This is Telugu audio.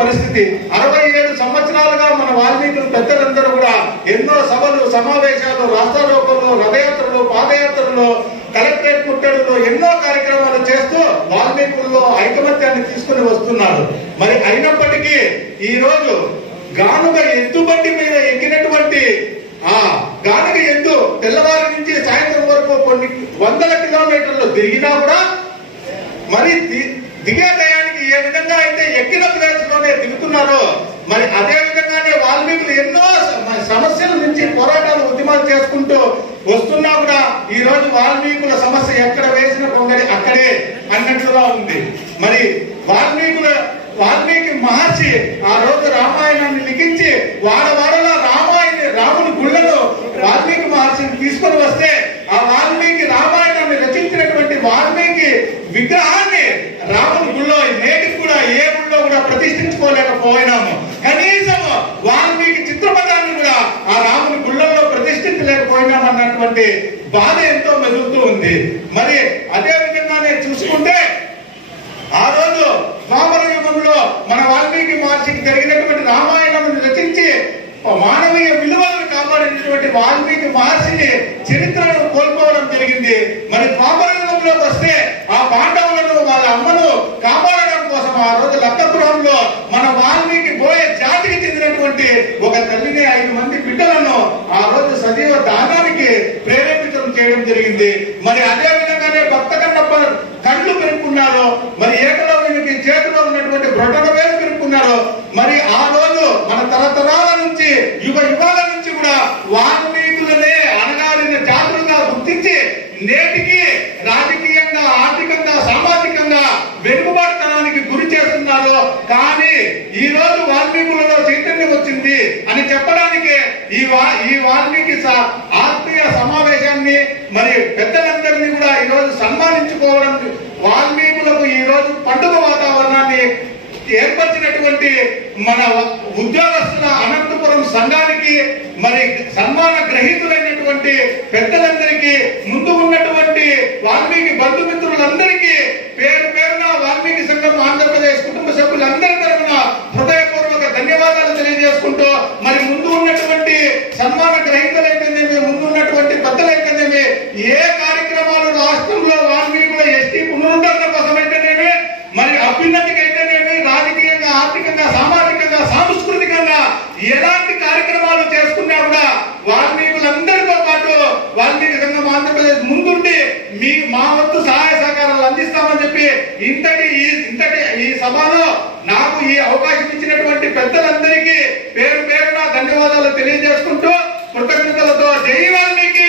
పరిస్థితి. 67 సంవత్సరాలుగా మన వాల్మీకులు పెద్దలందరూ కూడా ఎన్నో సభలు, సమావేశాలు, రాస్తారోకోలు, రథయాత్రలు, పాదయాత్రలు, కలెక్టరేట్ ముట్టడులు ఎన్నో కార్యక్రమాలు చేస్తూ వాల్మీకుల్లో ఐకమత్యాన్ని తీసుకుని వస్తున్నారు. మరి అయినప్పటికీ ఈ రోజు గానుగ ఎద్దుబండి మీద ఎక్కినటువంటి ఆ గానుగ ఎద్దు తెల్లవారి నుంచి సాయంత్రం వరకు కొన్ని వందల కిలోమీటర్లు తిరిగినా కూడా మరి దిగే టయానికి ఏ విధంగా అయితే ఎక్కిన ప్లేస్ లోనే దిగుతున్నారో మరి అదే విధంగానే వాల్మీకులు ఎన్నో సమస్యల నుంచి పోరాటాలు, ఉద్యమాలు చేసుకుంటూ వస్తున్నా కూడా ఈ రోజు వాల్మీకుల సమస్య ఎక్కడ వేసిన కొంగడి అక్కడే అన్నట్లుగా ఉంది. మరి వాల్మీకి మహర్షి ఆ రోజు రామాయణాన్ని లిఖించి వాడవాడలా రాముని గుళ్ళను వాల్మీకి మహర్షిని తీసుకొని వస్తే ఆ వాల్మీకి రామాయణాన్ని రచించినటువంటి వాల్మీకి విగ్రహాన్ని రాముని గుళ్ళో నేటికి కూడా ఏ గుళ్ళో కూడా ప్రతిష్ఠించుకోలేకపోయినాము. కనీసం వాల్మీకి చిత్రపటాన్ని కూడా ఆ రాముని గుళ్ళల్లో ప్రతిష్ఠించలేకపోయినాము అన్నటువంటి బాధ ఎంతో మెదులుతూ ఉంది. మరి అదే విధంగానే చూసుకుంటే ఆ రోజు ద్వాపర యుగంలో మన వాల్మీకి మహర్షికి జరిగినటువంటి రామాయణాన్ని రచించి మానవీయ విలువలను కాపాడినటువంటి వాల్మీకి మహర్షిని చరిత్రను కోల్పోవడం జరిగింది. మరి ద్వాపర యుగంలోకి వస్తే ఆ పాండవులను, వాళ్ళ అమ్మను కాపాడడం కోసం ఆ రోజు లక్కపురంలో మన వాల్మీకి బోయ జాతికి చెందినటువంటి ఒక తల్లిని 5 మంది బిడ్డలను ఆ రోజు సజీవ దానానికి ప్రేరేపించడం చేయడం జరిగింది. మరి అదే విధంగానే భక్త కన్నప్ప కళ్ళు పెరుక్కున్నారు. మరి ఏకలవ్యునికి చేతిలో ఉన్నటువంటి బ్రొటన వేలు పెరుక్కున్నారు. మరి ఆ రోజు మన తరతరాల నుంచి యుగాల నుంచి కూడా వాల్మీకులనే అణగారిన జాతులుగా గుర్తించి నేటికి రాజకీయంగా, ఆర్థికంగా, సామాజికంగా వెనుకబాటుతనానికి గురి చేస్తున్నారు. కానీ ఈ రోజు వాల్మీకులలో చైతన్యం వచ్చింది అని చెప్పడానికి ఈ వాల్మీకి ఆత్మీయ సమావేశాన్ని మరి పెద్దలందరినీ కూడా ఈ రోజు సన్మానించుకోవడం, వాల్మీకులకు ఈ రోజు పండుగ వాతావరణాన్ని ఏర్పరిచినటువంటి మన ఉద్యోగస్తుల అనంతపురం సంఘానికి, మరి సన్మాన గ్రహీతులైనటువంటి పెద్దలందరికీ, ముందు ఉన్నటువంటి వాల్మీకి బంధుమిత్రులందరికీ పేరు పేరున వాల్మీకి సంఘం ఆంధ్రప్రదేశ్ కుటుంబ సభ్యులందరి తరఫున హృదయపూర్వక ధన్యవాదాలు తెలియజేసుకుంటూ, మరి ముందు ఉన్నటువంటి సన్మాన గ్రహీతలైతేనేమి, ముందు ఉన్నటువంటి పెద్దలైతేనేమి, ఏ కార్యక్రమాలు రాష్ట్రంలో వాల్మీకుల ఎస్టీ పునరుద్ధరణ కోసమైతేనేమి, మరి అభ్యున్నతికి అయితేనేమి, రాజకీయంగా, ఆర్థికంగా, సామాజికంగా, సాంస్కృతికంగా ఎలాంటి కార్యక్రమాలు చేసుకున్నా కూడా వాల్మీకులందరితో పాటు వాల్మీకి సంఘం ఆంధ్రప్రదేశ్ ముందుండి మా వంతు సహాయ సహకారాలు అందిస్తామని చెప్పి ఇంతటి ఈ సభలో నాకు ఈ అవకాశం ఇచ్చినటువంటి పెద్దలందరికీ పేరు పేరున ధన్యవాదాలు తెలియజేసుకుంటూ కృతజ్ఞతలతో జై వాల్మీకి.